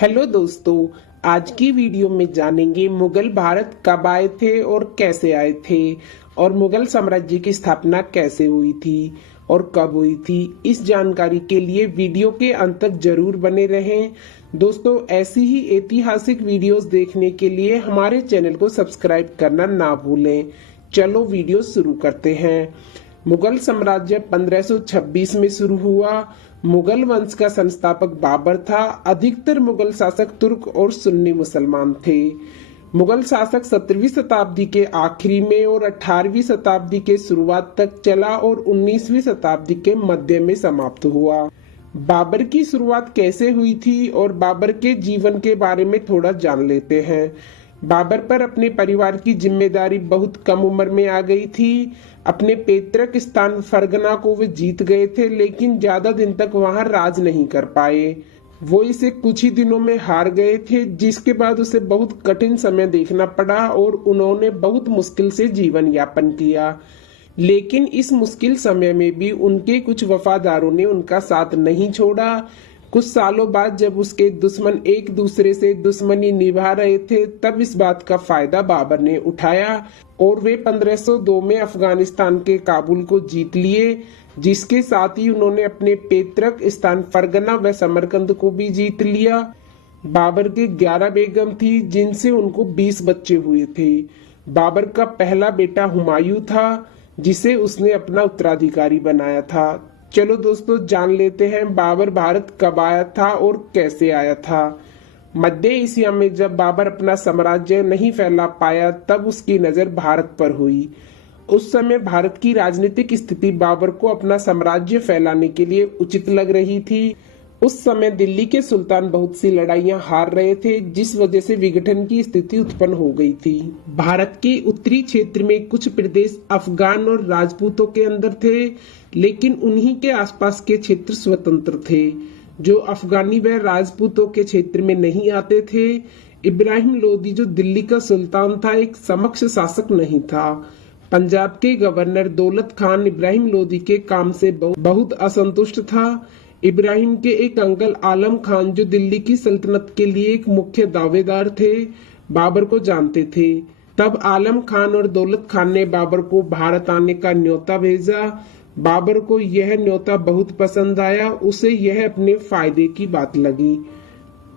Hello दोस्तों, आज की वीडियो में जानेंगे मुगल भारत कब आए थे और कैसे आए थे और मुगल साम्राज्य की स्थापना कैसे हुई थी और कब हुई थी। इस जानकारी के लिए वीडियो के अंत तक जरूर बने रहें। दोस्तों, ऐसी ही ऐतिहासिक वीडियोस देखने के लिए हमारे चैनल को सब्सक्राइब करना ना भूलें। चलो वीडियो शुरू करते हैं। मुगल साम्राज्य 1526 में शुरू हुआ। मुगल वंश का संस्थापक बाबर था। अधिकतर मुगल शासक तुर्क और सुन्नी मुसलमान थे। मुगल शासक 17वीं शताब्दी के आखिरी में और 18वीं शताब्दी के शुरुआत तक चला और 19वीं शताब्दी के मध्य में समाप्त हुआ। बाबर की शुरुआत कैसे हुई थी और बाबर के जीवन के बारे में थोड़ा जान लेते हैं। बाबर पर अपने परिवार की जिम्मेदारी बहुत कम उम्र में आ गई थी। अपने पैतृक स्थान फरगना को वे जीत गए थे, लेकिन ज्यादा दिन तक वहां राज नहीं कर पाए। वो इसे कुछ ही दिनों में हार गए थे, जिसके बाद उसे बहुत कठिन समय देखना पड़ा और उन्होंने बहुत मुश्किल से जीवन यापन किया। लेकिन इस मुश्किल समय में भी उनके कुछ वफादारों ने उनका साथ नहीं छोड़ा। कुछ सालों बाद जब उसके दुश्मन एक दूसरे से दुश्मनी निभा रहे थे, तब इस बात का फायदा बाबर ने उठाया और वे 1502 में अफगानिस्तान के काबुल को जीत लिए, जिसके साथ ही उन्होंने अपने पैतृक स्थान फरगना व समरकंद को भी जीत लिया। बाबर के 11 बेगम थी, जिनसे उनको 20 बच्चे हुए थे। बाबर का पहला बेटा हुमायूं था, जिसे उसने अपना उत्तराधिकारी बनाया था। चलो दोस्तों, जान लेते हैं बाबर भारत कब आया था और कैसे आया था। मध्य एशिया में जब बाबर अपना साम्राज्य नहीं फैला पाया, तब उसकी नजर भारत पर हुई। उस समय भारत की राजनीतिक स्थिति बाबर को अपना साम्राज्य फैलाने के लिए उचित लग रही थी। उस समय दिल्ली के सुल्तान बहुत सी लड़ाइयां हार रहे थे, जिस वजह से विघटन की स्थिति उत्पन्न हो गई थी। भारत के उत्तरी क्षेत्र में कुछ प्रदेश अफगान और राजपूतों के अंदर थे, लेकिन उन्हीं के आसपास के क्षेत्र स्वतंत्र थे, जो अफगानी व राजपूतों के क्षेत्र में नहीं आते थे। इब्राहिम लोदी, जो दिल्ली का सुल्तान था, एक समक्ष शासक नहीं था। पंजाब के गवर्नर दौलत खान इब्राहिम लोदी के काम से बहुत असंतुष्ट था। इब्राहिम के एक अंकल आलम खान, जो दिल्ली की सल्तनत के लिए एक मुख्य दावेदार थे, बाबर को जानते थे। तब आलम खान और दौलत खान ने बाबर को भारत आने का न्योता भेजा। बाबर को यह न्योता बहुत पसंद आया। उसे यह अपने फायदे की बात लगी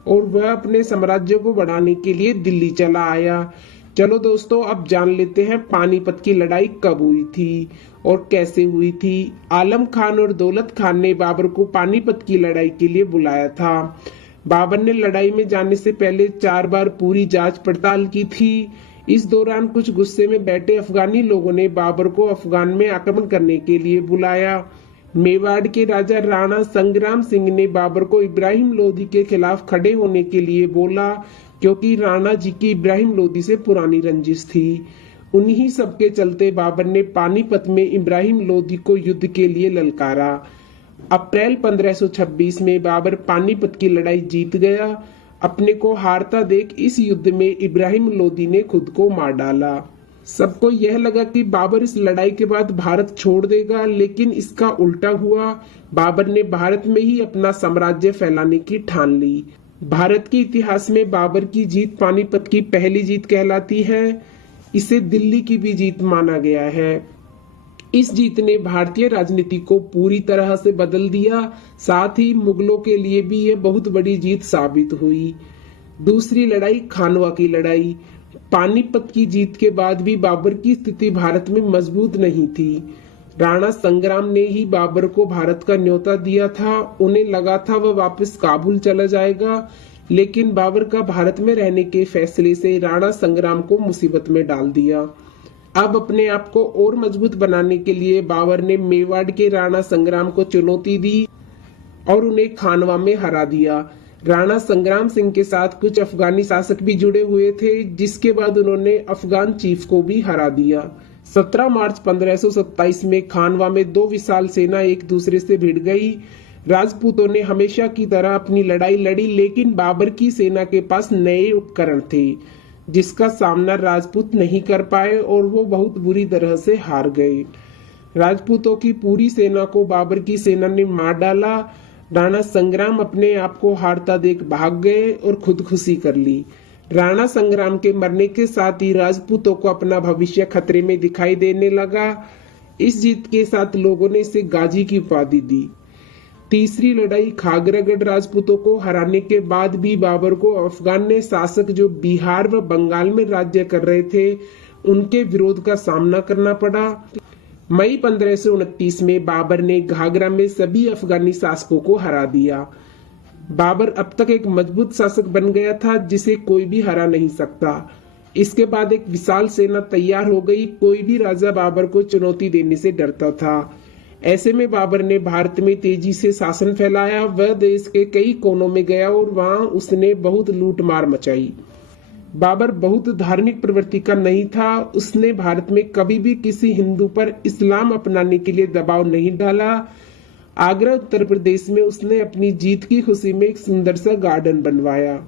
और वह अपने साम्राज्य को बढ़ाने के लिए दिल्ली चला आया। चलो दोस्तों, अब जान लेते हैं पानीपत की लड़ाई कब हुई थी और कैसे हुई थी। आलम खान और दौलत खान ने बाबर को पानीपत की लड़ाई के लिए बुलाया था। बाबर ने लड़ाई में जाने से पहले 4 बार पूरी जांच पड़ताल की थी। इस दौरान कुछ गुस्से में बैठे अफगानी लोगों ने बाबर को अफगान में आक्रमण करने के लिए बुलाया। मेवाड़ के राजा राणा संग्राम सिंह ने बाबर को इब्राहिम लोदी के खिलाफ खड़े होने के लिए बोला, क्योंकि राणा जी की इब्राहिम लोदी से पुरानी रंजिश थी। उन्हीं सब के चलते बाबर ने पानीपत में इब्राहिम लोदी को युद्ध के लिए ललकारा। अप्रैल 1526 में बाबर पानीपत की लड़ाई जीत गया। अपने को हारता देख इस युद्ध में इब्राहिम लोदी ने खुद को मार डाला। सबको यह लगा कि बाबर इस लड़ाई के बाद भारत छोड़ देगा, लेकिन इसका उल्टा हुआ। बाबर ने भारत में ही अपना साम्राज्य फैलाने की ठान ली। भारत के इतिहास में बाबर की जीत पानीपत की पहली जीत कहलाती है। इसे दिल्ली की भी जीत माना गया है। इस जीत ने भारतीय राजनीति को पूरी तरह से बदल दिया। साथ ही मुगलों के लिए भी यह बहुत बड़ी जीत साबित हुई। दूसरी लड़ाई खानवा की लड़ाई। पानीपत की जीत के बाद भी बाबर की स्थिति भारत में मजबूत नहीं थी। राणा संग्राम ने ही बाबर को भारत का न्योता दिया था। उन्हें लगा था वह वापस काबुल चला जाएगा, लेकिन बाबर का भारत में रहने के फैसले से राणा संग्राम को मुसीबत में डाल दिया। अब अपने आप को और मजबूत बनाने के लिए बाबर ने मेवाड़ के राणा संग्राम को चुनौती दी और उन्हें खानवा में हरा दिया। राणा संग्राम सिंह के साथ कुछ अफगानी शासक भी जुड़े हुए थे, जिसके बाद उन्होंने अफगान चीफ को भी हरा दिया। 17 मार्च 1527 में खानवा में 2 विशाल सेना एक दूसरे से भिड़ गई। राजपूतों ने हमेशा की तरह अपनी लड़ाई लड़ी, लेकिन बाबर की सेना के पास नए उपकरण थे, जिसका सामना राजपूत नहीं कर पाए और वो बहुत बुरी तरह से हार गए। राजपूतों की पूरी सेना को बाबर की सेना ने मार डाला। राणा संग्राम अपने आप को हारता देख भाग गए और खुदकुशी कर ली। राणा संग्राम के मरने के साथ ही राजपूतों को अपना भविष्य खतरे में दिखाई देने लगा। इस जीत के साथ लोगों ने इसे गाजी की उपाधि दी। तीसरी लड़ाई खागरागढ़ राजपूतों को हराने के बाद भी बाबर को अफगान शासक जो बिहार व बंगाल में राज्य कर रहे थे उनके विरोध का सामना करना पड़ा। मई 1529 में बाबर ने घाघरा में सभी अफगानी शासकों को हरा दिया। बाबर अब तक एक मजबूत शासक बन गया था जिसे कोई भी हरा नहीं सकता। इसके बाद एक विशाल सेना तैयार हो गई। कोई भी राजा बाबर को चुनौती देने से डरता था। ऐसे में बाबर ने भारत में तेजी से शासन फैलाया। वह देश के कई कोनों में गया और वहां उसने बहुत लूटमार मचाई। बाबर बहुत धार्मिक प्रवृत्ति का नहीं था। उसने भारत में कभी भी किसी हिंदू पर इस्लाम अपनाने के लिए दबाव नहीं डाला। आगरा उत्तर प्रदेश में उसने अपनी जीत की खुशी में एक सुंदर सा गार्डन बनवाया।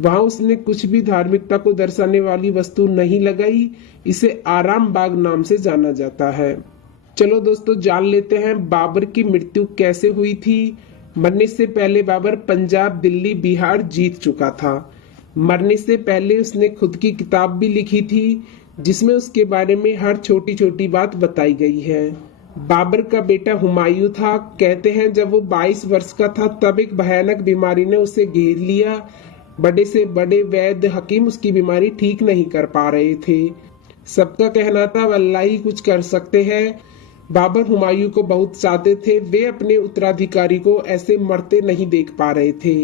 वहां उसने कुछ भी धार्मिकता को दर्शाने वाली वस्तु नहीं लगाई। इसे आराम बाग नाम से जाना जाता है। चलो दोस्तों, जान लेते हैं बाबर की मृत्यु कैसे हुई थी। मरने से पहले बाबर पंजाब, दिल्ली, बिहार जीत चुका था। मरने से पहले उसने खुद की किताब भी लिखी थी जिसमें उसके बारे में हर छोटी छोटी बात बताई गई है। बाबर का बेटा हुमायूं था। कहते हैं जब वो 22 वर्ष का था तब एक भयानक बीमारी ने उसे घेर लिया। बड़े से बड़े वैद्य हकीम उसकी बीमारी ठीक नहीं कर पा रहे थे। सबका कहना था अल्लाह ही कुछ कर सकते हैं। बाबर हुमायूं को बहुत चाहते थे। वे अपने उत्तराधिकारी को ऐसे मरते नहीं देख पा रहे थे।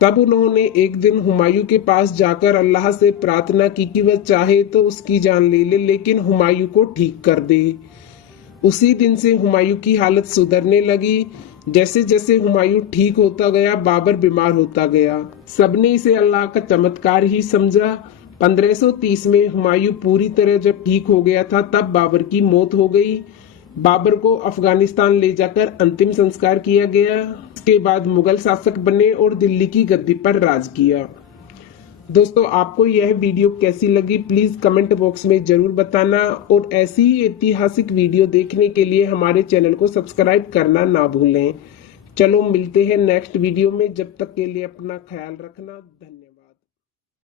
तब उन्होंने एक दिन हुमायूं के पास जाकर अल्लाह से प्रार्थना की कि वह चाहे तो उसकी जान ले ले लेकिन हुमायूं को ठीक कर दे। उसी दिन से हुमायूं की हालत सुधरने लगी। जैसे जैसे हुमायूं ठीक होता गया बाबर बीमार होता गया। सबने इसे अल्लाह का चमत्कार ही समझा। 1530 में हुमायूं पूरी तरह जब ठीक हो गया था तब बाबर की मौत हो गई। बाबर को अफगानिस्तान ले जाकर अंतिम संस्कार किया गया। इसके बाद मुगल शासक बने और दिल्ली की गद्दी पर राज किया। दोस्तों, आपको यह वीडियो कैसी लगी प्लीज कमेंट बॉक्स में जरूर बताना और ऐसी ही ऐतिहासिक वीडियो देखने के लिए हमारे चैनल को सब्सक्राइब करना ना भूलें। चलो मिलते हैं नेक्स्ट वीडियो में। जब तक के लिए अपना ख्याल रखना। धन्यवाद।